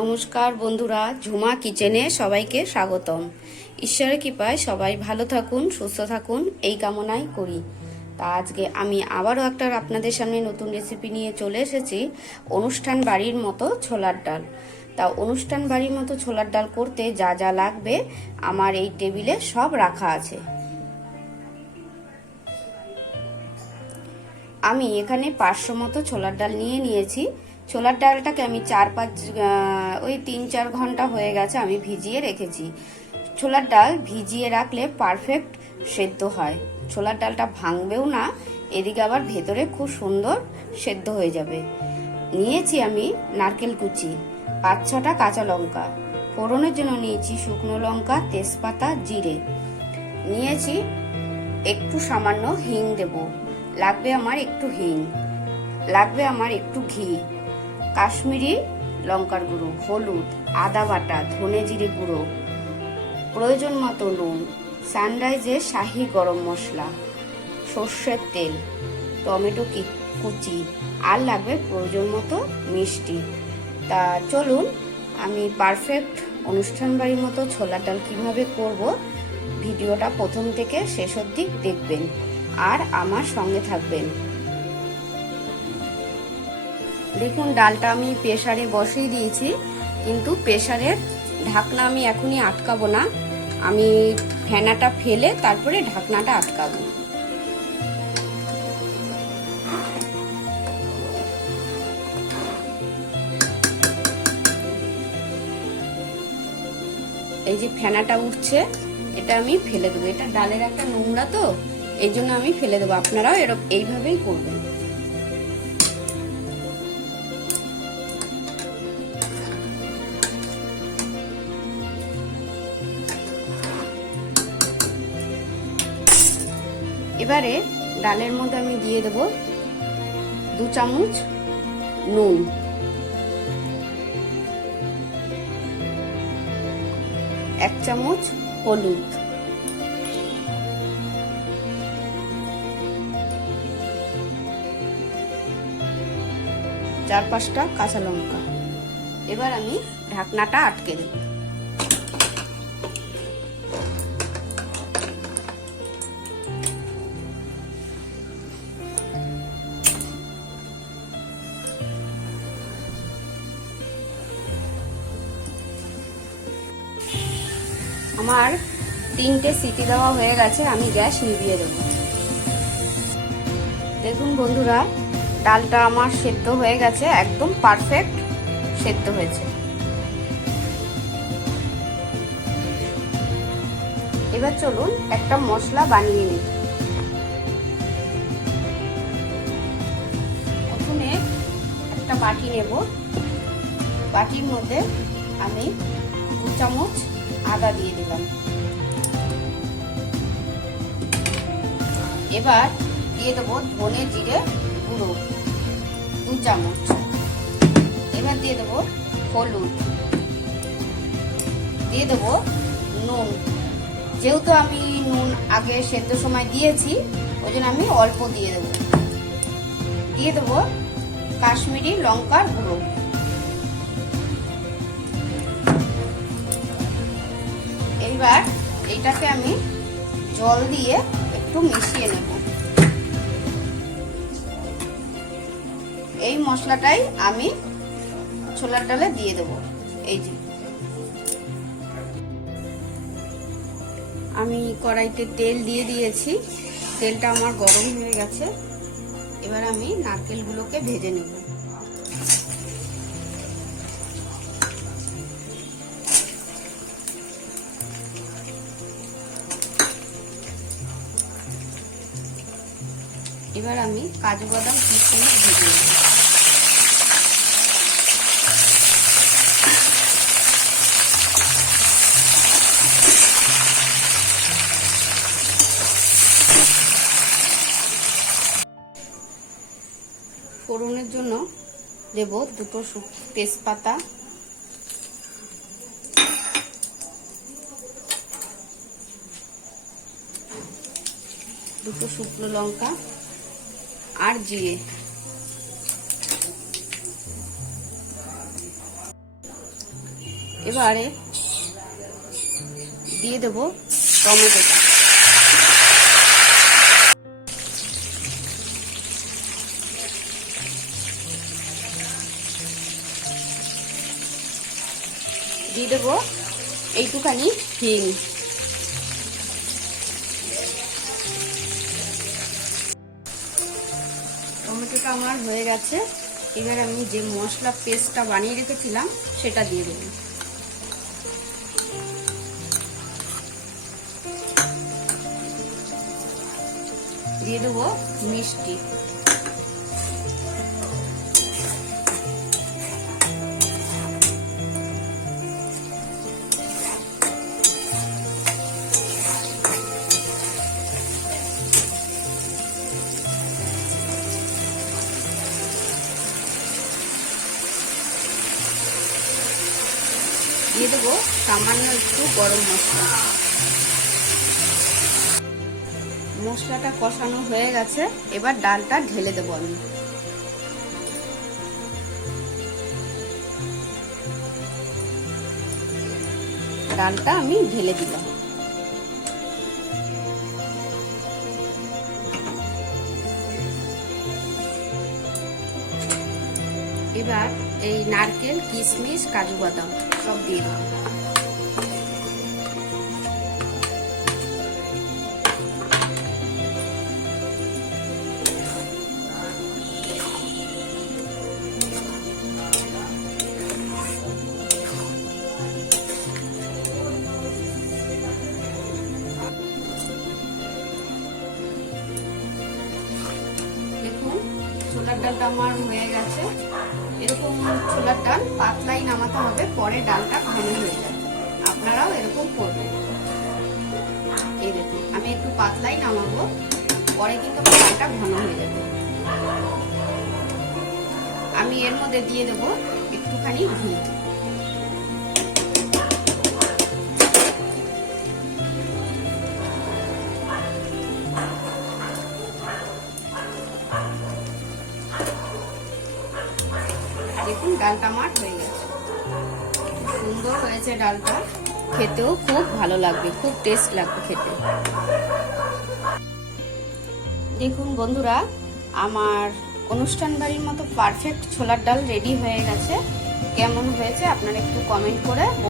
নমস্কার বন্ধুরা, ঝুমা কিচেনে সবাইকে স্বাগতম। ঈশ্বরের কৃপায় সবাই ভালো থাকুন, সুস্থ থাকুন এই কামনাই করি। তা আজকে আমি আবারও একটা আপনাদের সামনে নতুন রেসিপি নিয়ে চলে এসেছি, অনুষ্ঠান বাড়ির মতো ছোলার ডাল। তা অনুষ্ঠান বাড়ির মতো ছোলার ডাল করতে যা যা লাগবে আমার এই টেবিলে সব রাখা আছে। আমি এখানে 500 মতো ছোলার ডাল নিয়ে নিয়েছি। ছোলার ডালটাকে আমি 3-4 ঘন্টা হয়ে গেছে আমি ভিজিয়ে রেখেছি। ছোলার ডাল ভিজিয়ে রাখলে পারফেক্ট সেদ্ধ হয়, ছোলার ডালটা ভাঙবেও না, এদিকে আবার ভেতরে খুব সুন্দর সেদ্ধ হয়ে যাবে। নিয়েছি আমি নারকেল কুচি, 5-6টা কাঁচা লঙ্কা, ফোড়নের জন্য নিয়েছি শুকনো লঙ্কা, তেজপাতা, জিরে, নিয়েছি একটু সামান্য হিং দেব, লাগবে আমার একটু হিং, লাগবে আমার একটু ঘি, কাশ্মীরি লঙ্কার গুঁড়ো, হলুদ, আদা বাটা, ধনে জিরে গুঁড়ো, প্রয়োজন মতো নুন, সানরাইজের শাহি গরম মশলা, সর্ষের তেল, টমেটো কুচি, আর লাগবে প্রয়োজন মতো মিষ্টি। তা চলুন আমি পারফেক্ট অনুষ্ঠান বাড়ির মতো ছোলার ডাল কিভাবে করব ভিডিওটা প্রথম থেকে শেষ অবধি দেখবেন আর আমার সঙ্গে থাকবেন। দেখুন ডালটা আমি প্রেসারে বসিয়ে দিয়েছি, কিন্তু প্রেসারের ঢাকনা আমি এখনই আটকাবো না, আমি ফেনাটা ফেলে তারপরে ঢাকনাটা আটকাবো। এই যে ফেনাটা উঠছে, এটা আমি ফেলে দেবো, এটা ডালের একটা নোংরা তো এই জন্য আমি ফেলে দেবো, আপনারাও এরকম এইভাবেই করবেন। এবারে ডালের মধ্যে আমি দিয়ে দেব 2 চামচ নুন, 1 চামচ হলুদ, 4-5টা কাঁচা লঙ্কা। এবার আমি ঢাকনাটা আটকে দেব। আমার 3টে সিটি দেওয়া হয়ে গেছে, আমি গ্যাস নিভিয়ে দেব। দেখুন বন্ধুরা, ডালটা আমার সেদ্ধ হয়ে গেছে, একদম পারফেক্ট সেদ্ধ হয়েছে। এবার চলুন একটা মশলা বানিয়ে নিই। প্রথমে একটা বাটি নেব, বাটির মধ্যে আমি 2 চামচ আদা দিয়ে দিলাম। এবার দিয়ে দেবো ধনে জিরে গুঁড়ো 2 চামচ। এবার দিয়ে দেবো হলুদ, দিয়ে দেবো নুন, যেহেতু আমি নুন আগে সেদ্ধ সময় দিয়েছি ওই জন্য আমি অল্প দিয়ে দেবো। দিয়ে দেবো কাশ্মীরি লঙ্কার গুঁড়ো। এইবার এইটাকে আমি জল দিয়ে একটু মিশিয়ে নেব। এই মশলাটাই আমি ছোলার ডালে দিয়ে দেব। এই যে আমি কড়াইতে তেল দিয়ে দিয়েছি, তেলটা আমার গরম হয়ে গেছে। এবার আমি নারকেলগুলোকে ভেজে নেব। এবার আমি কাজু বাদাম কিশমিশ ভেজে নেব। ফোড়নের জন্য দেব 2টো তেজপাতা, 2টো শুকনো লঙ্কা আর জিরে। এবারে দিয়ে দেব টমেটোটা। দিয়ে দেব এইটুখানি হিং। টমেটোটা আমার হয়ে গেছে। এবার আমি যে মশলা পেস্টটা বানিয়ে রেখেছিলাম সেটা দিয়ে দেব। দিয়ে দেব মিষ্টি। দিয়ে দেবো সামান্য একটু গরম মশলা। মশলাটা কষানো হয়ে গেছে, এবার ডালটা ঢেলে দেবো আমি। ডালটা আমি ঢেলে দিলাম। এবার এই নারকেল, কিশমিশ, কাজু বাদাম সব দিয়ে দেবো। দেখুন ছোলার ডালটা আমার হয়ে গেছে। এরকম ছোলার ডাল পাতলাই নামাতে হবে, পরে ডালটা ঘন হয়ে যাবে। আপনারাও এরকম করবেন। এই দেখুন আমি একটু পাতলাই নামাবো, পরে কিন্তু ডালটা ঘন হয়ে যাবে। আমি এর মধ্যে দিয়ে দেবো একটুখানি ঘি। দেখুন ডালটা আমার হয়ে গেছে। সুন্দর হয়েছে ডালটা, খেতেও খুব ভালো লাগবে, খুব টেস্ট লাগবে খেতে। দেখুন বন্ধুরা, আমার অনুষ্ঠান বাড়ির মতো পারফেক্ট ছোলার ডাল রেডি হয়ে গেছে। কেমন হয়েছে আপনারা একটু কমেন্ট করে